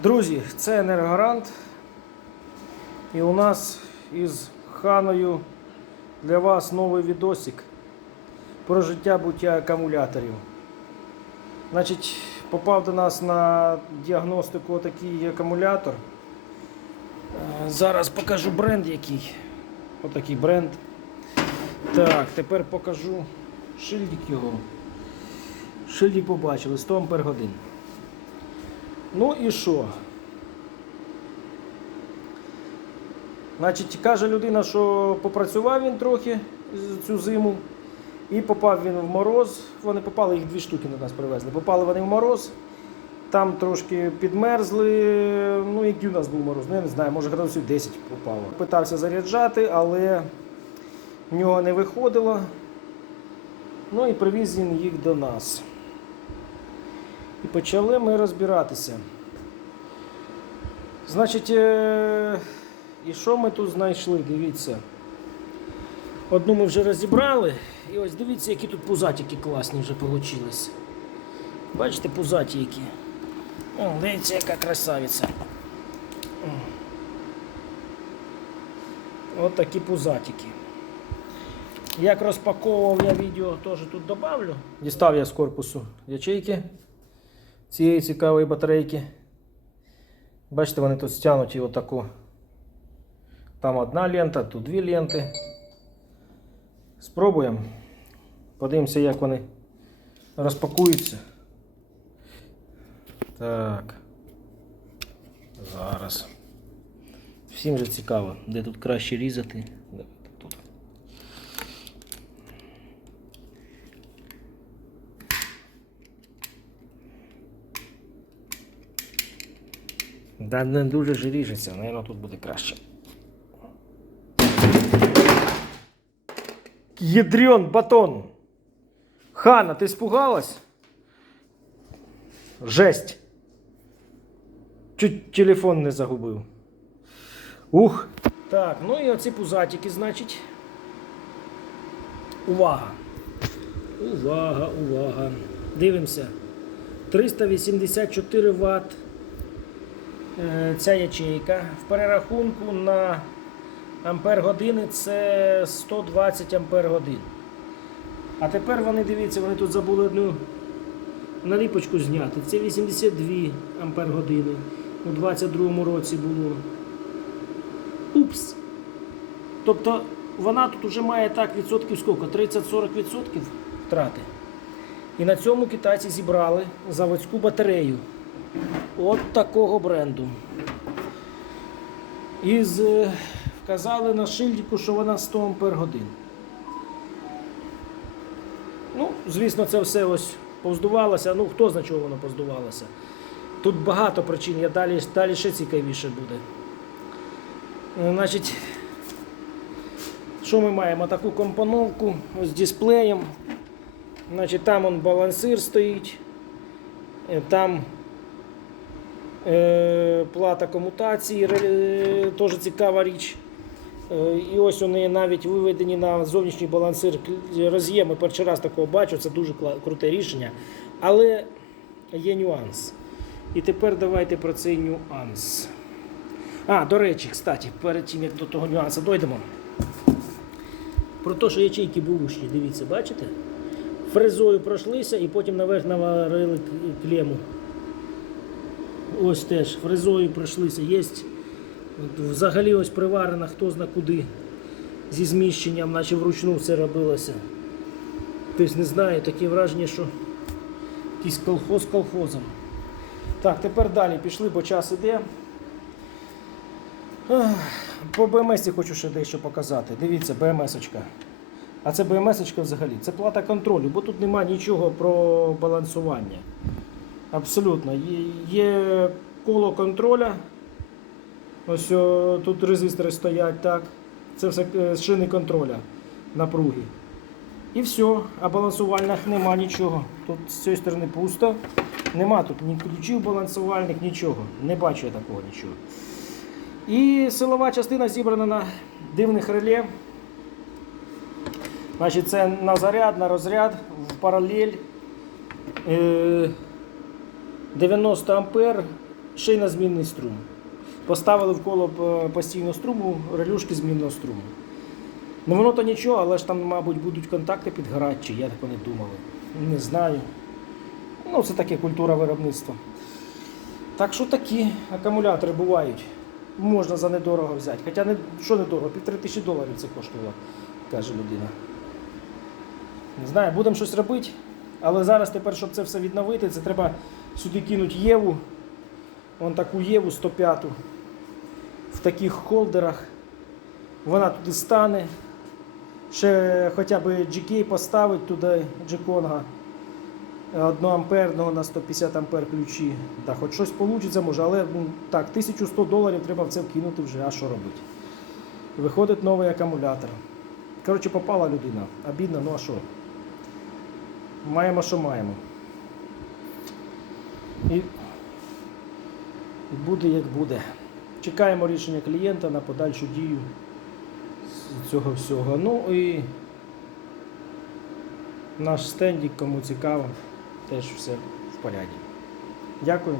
Друзі, це енергогарант. І у нас із Ханою для вас новий відосик про життя буття акумуляторів. Значить, попав до нас на діагностику такий акумулятор. Е, Зараз покажу бренд який. Отакий бренд. Так, тепер покажу шильдик його. Шильдик побачили, 100 ампер годин. Ну і що? Значить, каже людина, що попрацював він трохи цю зиму і попав він в мороз. Вони попали, їх дві штуки на нас привезли. Попали вони в мороз, там трошки підмерзли. Ну, який у нас був мороз, ну я не знаю, може градусів 10 попало. Питався заряджати, але в нього не виходило. Ну і привіз він їх до нас. І почали ми розбиратися. Значить, е, і що ми тут знайшли? Дивіться. Одну ми вже розібрали. І ось дивіться, які тут пузатики класні вже вийшли. Бачите, пузаті які. О, дивіться, яка красавиця. От такі пузатики. Як розпаковував я відео, теж тут добавлю. Дістав я з корпусу ячейки цієї цікавої батарейки. Бачите, вони тут стягнуті отаку. Там одна лента, тут дві ленти. Спробуємо. Подивимося, як вони розпакуються. Так. Зараз. Всім же цікаво, де тут краще різати. Давайте тут. Да не дуже ж ріжеться, наверное, тут буде краще. Ядрен батон. Хана, ти спугалась? Жесть. Чуть телефон не загубив. Ух. Так, ну і оці пузатики, значить. Увага. Увага, увага. Дивимося. 384 Вт ця ячейка. В перерахунку на ампер години це 120 ампер годин. А тепер вони дивіться, вони тут забули одну наліпочку зняти. Це 82 ампер години. У 22 році було. Упс. Тобто вона тут вже має так відсотків скільки? 30-40% втрати. І на цьому китайці зібрали заводську батарею. От такого бренду. І вказали на шильдику, що вона 100 ампер годин. Ну, звісно, це все ось повздувалося. Ну, хто знає, чого воно поздувалося. Тут багато причин, я далі, далі ще цікавіше буде. Е, Значить, що ми маємо? Таку компоновку з дисплеєм. Значить, там он балансир стоїть. Е, Там е, плата комутації, теж цікава річ. Е, І ось вони навіть виведені на зовнішній балансир роз'єми. Перший раз такого бачу, це дуже круте рішення. Але є нюанс. І тепер давайте про цей нюанс. А, до речі, кстати, перед тим як до того нюансу дойдемо. Про те, що ячейки бушні, дивіться, бачите? Фрезою пройшлися і потім наверх наварили клему. Ось теж фрезою пройшлися. Є взагалі ось приварена хто зна куди зі зміщенням, наче вручну все робилося. Тобто не знаю, таке враження, що якийсь колхоз колхозом. Так, тепер далі пішли, бо час іде. По БМС хочу ще дещо показати. Дивіться, БМС-очка. А це БМС-очка взагалі. Це плата контролю, бо тут нема нічого про балансування. Абсолютно. Є, коло контроля. Ось о, тут резистори стоять так. Це все е, шини контроля напруги. І все, а балансувальних нема нічого. Тут з цієї сторони пусто. Нема тут ні ключів балансувальних, нічого. Не бачу я такого нічого. І силова частина зібрана на дивних реле. Значить, це на заряд, на розряд, в паралель. Е, 90 ампер ще й на змінний струм. Поставили в коло е, постійного струму релюшки змінного струму. Ну воно то нічого, але ж там, мабуть, будуть контакти підгорати, чи я так вони думали. Не знаю. Ну, це таке культура виробництва. Так що такі акумулятори бувають. Можна за недорого взяти. Хоча не, що недорого, півтори тисячі доларів це коштувало, каже людина. Не знаю, будемо щось робити. Але зараз тепер, щоб це все відновити, це треба сюди кинути Єву. Вон таку Єву 105 в таких холдерах. Вона туди стане. Ще хоча б GK поставити туди Джеконга. 1 амперного на 150 ампер ключі. Так, хоч щось вийде може, але ну, так, 1100 доларів треба в це вкинути вже, а що робити? Виходить новий акумулятор. Коротше, попала людина. Обідно, ну а що? Маємо, що маємо. І, буде як буде. Чекаємо рішення клієнта на подальшу дію цього всього. Ну і наш стендік, кому цікаво, теж все в порядку. Дякую.